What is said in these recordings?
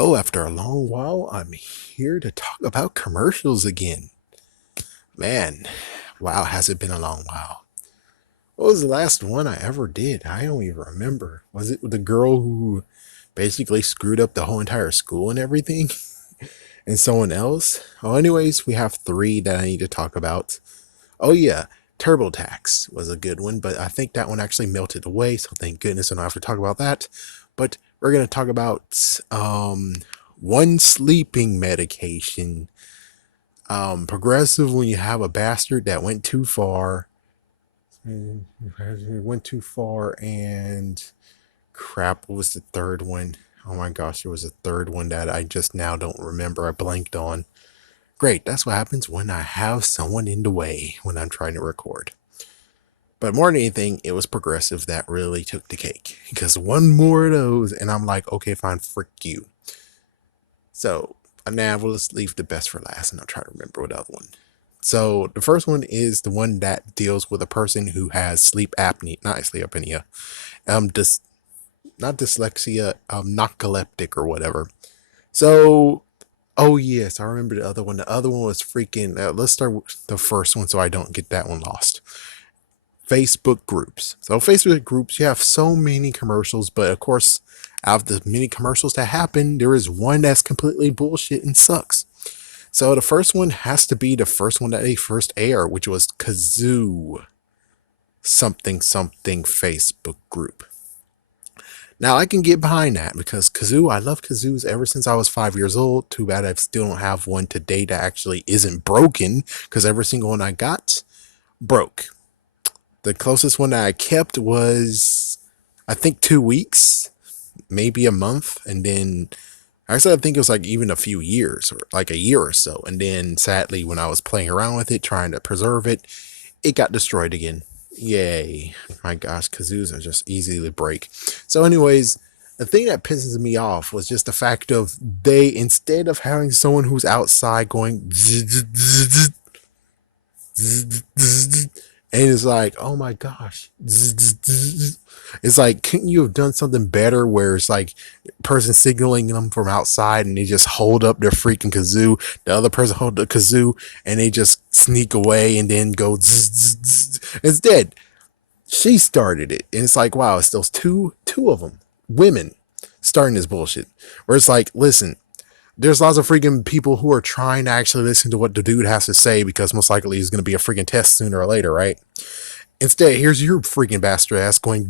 Well, after a long while, I'm here to talk about commercials again. Man, wow, has it been a long while? What was the last one I ever did? I don't even remember. Was it the girl who basically screwed up the whole entire school and everything? And someone else? Well, anyways, we have three that I need to talk about. Oh, yeah, TurboTax was a good one, but I think that one actually melted away, so thank goodness I don't have to talk about that. But we're going to talk about one sleeping medication. Progressive when you have a bastard that went too far. Went too far, and crap, what was the third one? Oh my gosh, there was a third one that I just now don't remember. I blanked on. Great, that's what happens when I have someone in the way when I'm trying to record. But more than anything, it was progressive that really took the cake. Because one more of those, and I'm like, okay, fine, frick you. So, now we'll just leave the best for last, and I'll try to remember what other one. So, the first one is the one that deals with a person who has sleep apnea, not sleep apnea, not dyslexia, narcoleptic or whatever. So, oh yes, I remember the other one. The other one was freaking. Let's start with the first one so I don't get that one lost. Facebook groups. So Facebook groups, you have so many commercials, but of course, out of the many commercials that happen, there is one that's completely bullshit and sucks. So the first one has to be the first one that they first aired, which was Kazoo something something Facebook group. Now I can get behind that because Kazoo, I love Kazoos ever since I was 5 years old. Too bad I still don't have one today that actually isn't broken because every single one I got broke. The closest one that I kept was, I think, 2 weeks, maybe a month, and then actually I think it was like even a few years or like a year or so. And then sadly, when I was playing around with it, trying to preserve it, it got destroyed again. Yay. My gosh, kazoos are just easy to break. So anyways, the thing that pisses me off was just the fact of they, instead of having someone who's outside going and it's like, oh my gosh, it's like, couldn't you have done something better where it's like person signaling them from outside and they just hold up their freaking kazoo, the other person hold the kazoo and they just sneak away and then go instead she started it, and it's like, wow, it's those two of them, women, starting this bullshit where it's like, listen, there's lots of freaking people who are trying to actually listen to what the dude has to say because most likely he's going to be a freaking test sooner or later, right? Instead, here's your freaking bastard ass going,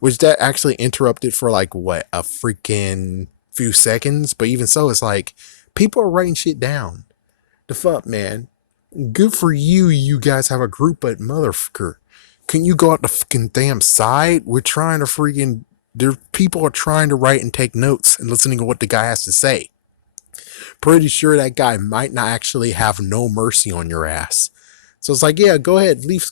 which that actually interrupted for like what, a freaking few seconds. But even so, it's like people are writing shit down. The fuck, man. Good for you. You guys have a group, but motherfucker, can you go out the fucking damn side? We're trying to freaking. There, people are trying to write and take notes and listening to what the guy has to say. Pretty sure that guy might not actually have no mercy on your ass. So it's like, yeah, go ahead, leave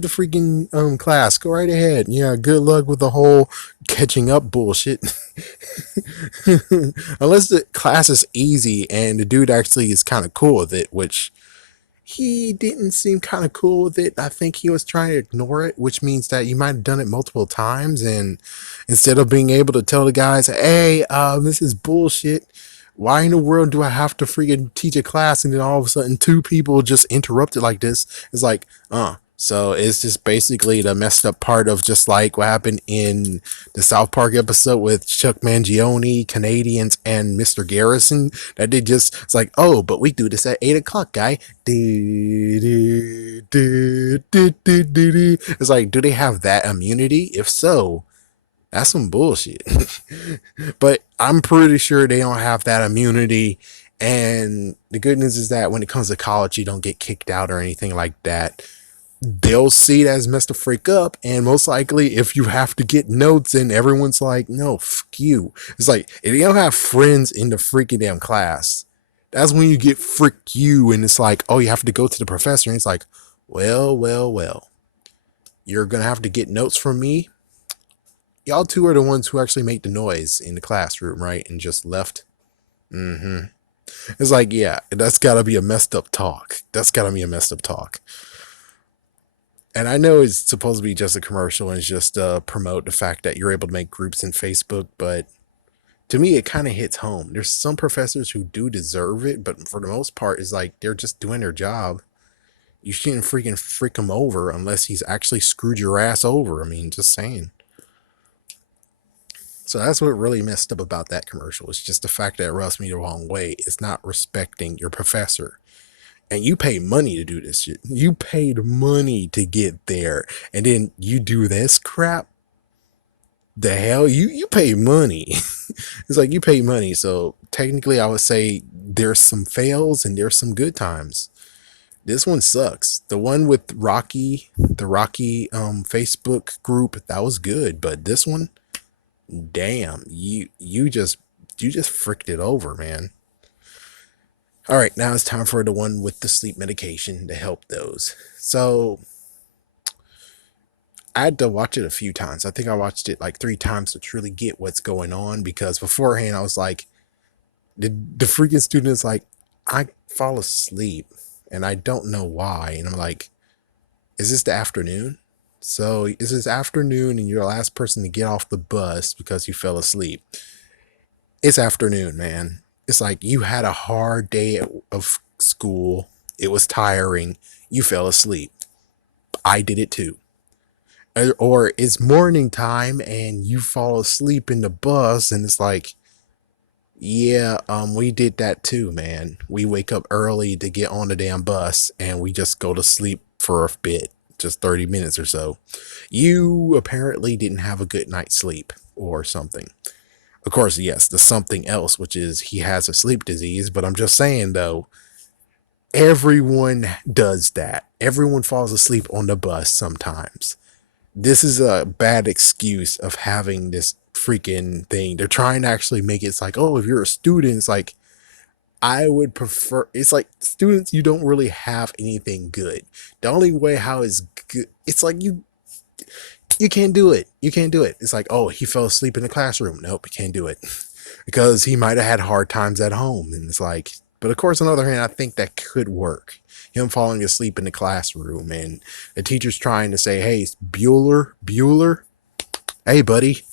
the freaking class, go right ahead. Yeah, good luck with the whole catching up bullshit. Unless the class is easy and the dude actually is kind of cool with it, which he didn't seem kind of cool with it. I think he was trying to ignore it, which means that you might have done it multiple times. And instead of being able to tell the guys, hey, this is bullshit. Why in the world do I have to freaking teach a class? And then all of a sudden, two people just interrupted like this. It's like, so it's just basically the messed up part of just like what happened in the South Park episode with Chuck Mangione, Canadians, and Mr. Garrison. That they just, it's like, oh, but we do this at 8 o'clock, guy. It's like, do they have that immunity? If so, that's some bullshit. But I'm pretty sure they don't have that immunity. And the good news is that when it comes to college, you don't get kicked out or anything like that. They'll see it as messed the freak up, and most likely if you have to get notes and everyone's like, no, fuck you, it's like, if you don't have friends in the freaking damn class, that's when you get frick you. And it's like, oh, you have to go to the professor, and it's like, well, you're gonna have to get notes from me. Y'all two are the ones who actually make the noise in the classroom, right? And just left. It's like, yeah, that's gotta be a messed up talk. And I know it's supposed to be just a commercial and it's just promote the fact that you're able to make groups in Facebook, but to me, it kind of hits home. There's some professors who do deserve it, but for the most part, it's like they're just doing their job. You shouldn't freaking freak him over unless he's actually screwed your ass over. I mean, just saying. So that's what really messed up about that commercial. It's just the fact that it rubs me the wrong way. It's not respecting your professor. And you pay money to do this shit. You paid money to get there. And then you do this crap? The hell? You pay money. It's like you pay money. So technically I would say there's some fails and there's some good times. This one sucks. The one with Rocky, the Rocky Facebook group, that was good, but this one, damn, you just fricked it over, man. All right, now it's time for the one with the sleep medication to help those. So I had to watch it a few times. I think I watched it like 3 times to truly get what's going on because beforehand I was like, the freaking student's like, I fall asleep and I don't know why. And I'm like, is this the afternoon? So is this afternoon and you're the last person to get off the bus because you fell asleep? It's afternoon, man. It's like you had a hard day of school. It was tiring. You fell asleep. I did it too. Or it's morning time and you fall asleep in the bus and it's like, yeah, we did that too, man. We wake up early to get on the damn bus and we just go to sleep for a bit, just 30 minutes or so. You apparently didn't have a good night's sleep or something. Of course, yes, the something else, which is he has a sleep disease, but I'm just saying though, everyone does that. Everyone falls asleep on the bus sometimes. This is a bad excuse of having this freaking thing. They're trying to actually make it, it's like, oh, if you're a student, it's like, I would prefer, it's like students, you don't really have anything good. The only way how is good, it's like you can't do it. You can't do it. It's like, oh, he fell asleep in the classroom. Nope, he can't do it because he might have had hard times at home. And it's like, but of course, on the other hand, I think that could work. Him falling asleep in the classroom and the teacher's trying to say, hey, Bueller, hey, buddy.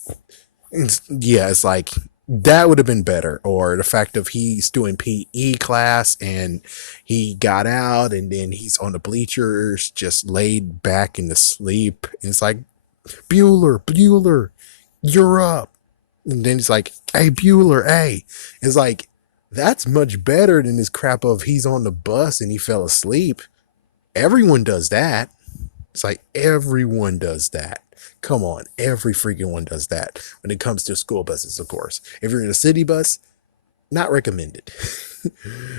Yeah, it's like that would have been better. Or the fact of he's doing PE class and he got out and then he's on the bleachers just laid back in the sleep. And it's like, Bueller, you're up. And then he's like, hey, Bueller, hey. It's like, that's much better than this crap of he's on the bus and he fell asleep. Everyone does that. It's like everyone does that. Come on, every freaking one does that when it comes to school buses, of course. If you're in a city bus, not recommended.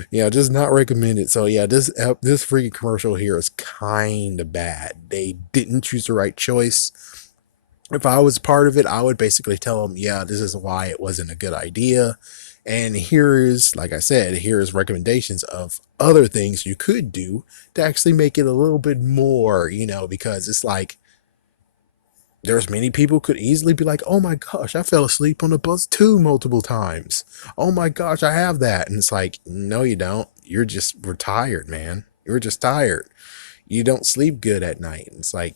Yeah, just not recommended. So yeah, this freaking commercial here is kind of bad. They didn't choose the right choice. If I was part of it, I would basically tell them, yeah, this is why it wasn't a good idea. And here is, like I said, here is recommendations of other things you could do to actually make it a little bit more, because it's like there's many people could easily be like, oh my gosh, I fell asleep on the bus too multiple times. Oh my gosh, I have that. And it's like, no, you don't. We're tired, man. You're just tired. You don't sleep good at night. It's like,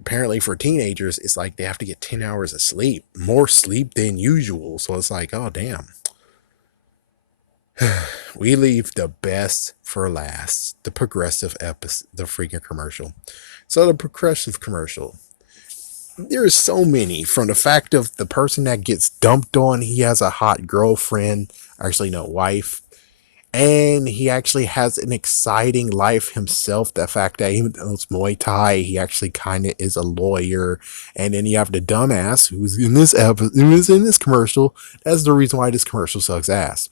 apparently for teenagers, it's like they have to get 10 hours of sleep, more sleep than usual. So it's like, oh, damn. We leave the best for last. The progressive episode, the freaking commercial. So the progressive commercial. There's so many, from the fact of the person that gets dumped on, he has a hot girlfriend, actually no, wife, and he actually has an exciting life himself. The fact that he knows Muay Thai, he actually kind of is a lawyer, and then you have the dumbass who's in this episode, who is in this commercial. That's the reason why this commercial sucks ass.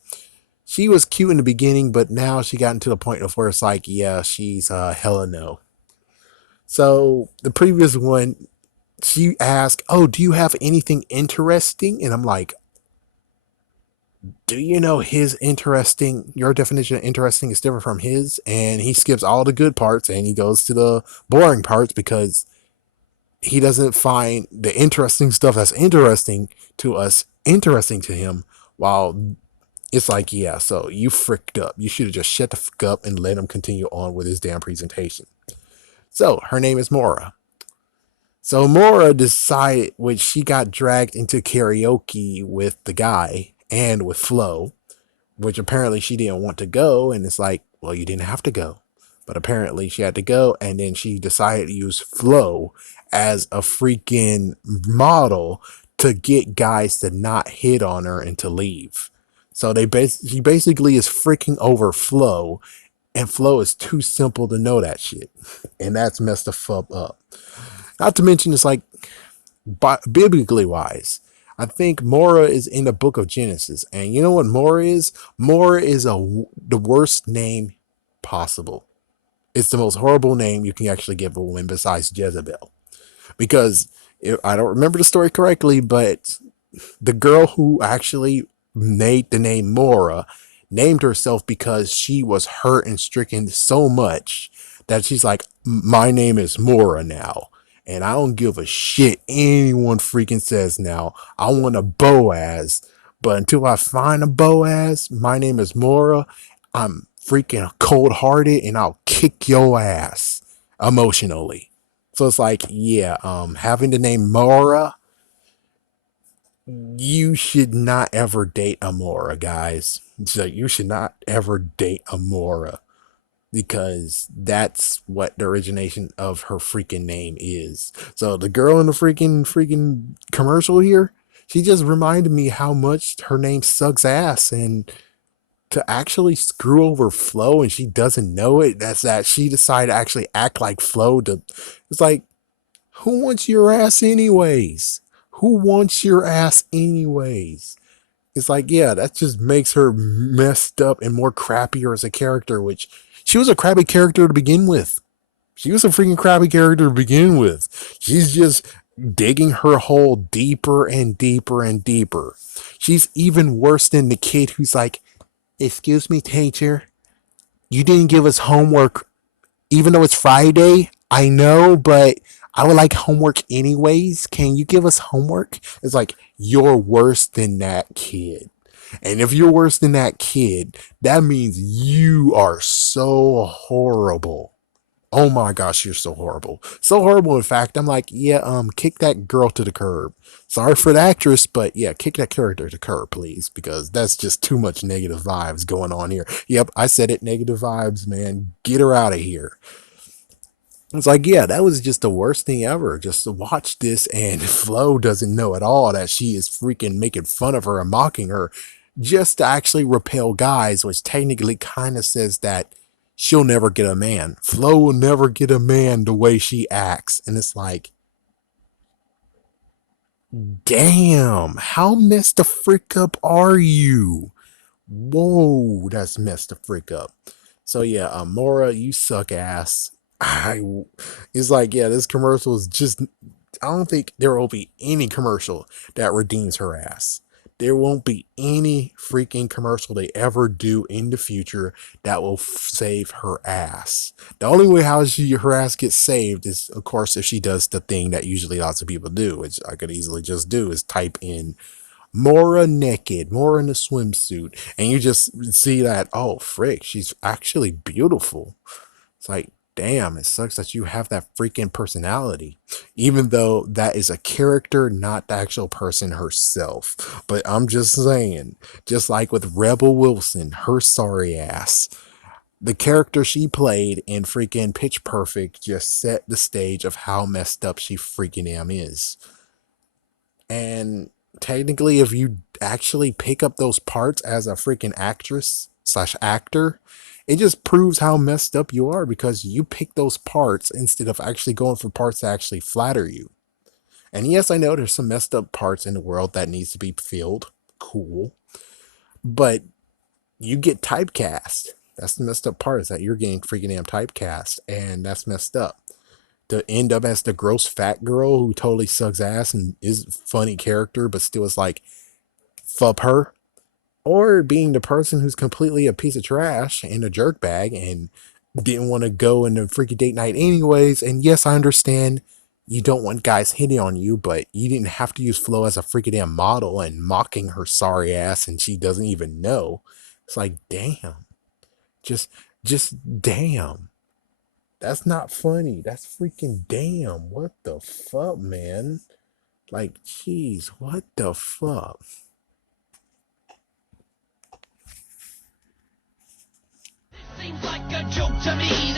She was cute in the beginning, but now she got into the point of where it's like, yeah, she's hella no. So the previous one, she asked, oh, do you have anything interesting? And I'm like, do you know your definition of interesting is different from his? And he skips all the good parts and he goes to the boring parts because he doesn't find the interesting stuff that's interesting to us interesting to him. While it's like, yeah, so you fricked up. You should have just shut the fuck up and let him continue on with his damn presentation. So her name is Mora. So Mora decided when she got dragged into karaoke with the guy and with Flo, which apparently she didn't want to go. And it's like, well, you didn't have to go. But apparently she had to go. And then she decided to use Flo as a freaking model to get guys to not hit on her and to leave. So she basically is freaking over Flo, and Flo is too simple to know that shit. And that's messed the fuck up. Not to mention, it's like, biblically wise, I think Mora is in the book of Genesis. And you know what Mora is? Mora is the worst name possible. It's the most horrible name you can actually give a woman besides Jezebel. Because I don't remember the story correctly, but the girl who actually made the name Mora named herself because she was hurt and stricken so much that she's like, my name is Mora now. And I don't give a shit anyone freaking says now. I want a Boaz. But until I find a Boaz, my name is Mora. I'm freaking cold hearted and I'll kick your ass emotionally. So it's like, yeah, having the name Mora, you should not ever date Amora, guys. So you should not ever date Amora because that's what the origination of her freaking name is. So the girl in the freaking commercial here, she just reminded me how much her name sucks ass, and to actually screw over Flo and she doesn't know it. That's that she decided to actually act like Flo to. It's like, who wants your ass anyways? Who wants your ass anyways? It's like, yeah, that just makes her messed up and more crappier as a character, which she was a crappy character to begin with. She was a freaking crappy character to begin with. She's just digging her hole deeper and deeper and deeper. She's even worse than the kid who's like, excuse me, teacher, you didn't give us homework even though it's Friday. I know, but I would like homework anyways. Can you give us homework? It's like, you're worse than that kid. And if you're worse than that kid, that means you are so horrible. Oh my gosh, you're so horrible. So horrible, in fact, I'm like, yeah, kick that girl to the curb. Sorry for the actress, but yeah, kick that character to the curb, please, because that's just too much negative vibes going on here. Yep, I said it, negative vibes, man. Get her out of here. It's like, yeah, that was just the worst thing ever. Just to watch this, and Flo doesn't know at all that she is freaking making fun of her and mocking her just to actually repel guys, which technically kind of says that she'll never get a man. Flo will never get a man the way she acts. And it's like, damn, how messed the frick up are you? Whoa, that's messed the frick up. So yeah, Mora, you suck ass. I, it's like, yeah, this commercial is just, I don't think there will be any commercial that redeems her ass. There won't be any freaking commercial they ever do in the future that will save her ass. The only way how her ass gets saved is, of course, if she does the thing that usually lots of people do, which I could easily just do, is type in Mora naked, Mora in a swimsuit, and you just see that, oh frick, she's actually beautiful. It's like, damn, it sucks that you have that freaking personality, even though that is a character, not the actual person herself. But I'm just saying, just like with Rebel Wilson, her sorry ass, the character she played in freaking Pitch Perfect just set the stage of how messed up she freaking am is. And technically, if you actually pick up those parts as a freaking actress slash actor, it just proves how messed up you are because you pick those parts instead of actually going for parts that actually flatter you. And yes, I know there's some messed up parts in the world that needs to be filled. Cool. But you get typecast. That's the messed up part, is that you're getting freaking damn typecast. And that's messed up. To end up as the gross fat girl who totally sucks ass and is a funny character, but still is like, fuck her. Or being the person who's completely a piece of trash and a jerk bag and didn't want to go in a freaky date night anyways. And yes, I understand you don't want guys hitting on you, but you didn't have to use Flo as a freaking damn model and mocking her sorry ass and she doesn't even know. It's like, damn. Just damn. That's not funny. That's freaking damn. What the fuck, man? Like, jeez, what the fuck? Seems like a joke to me.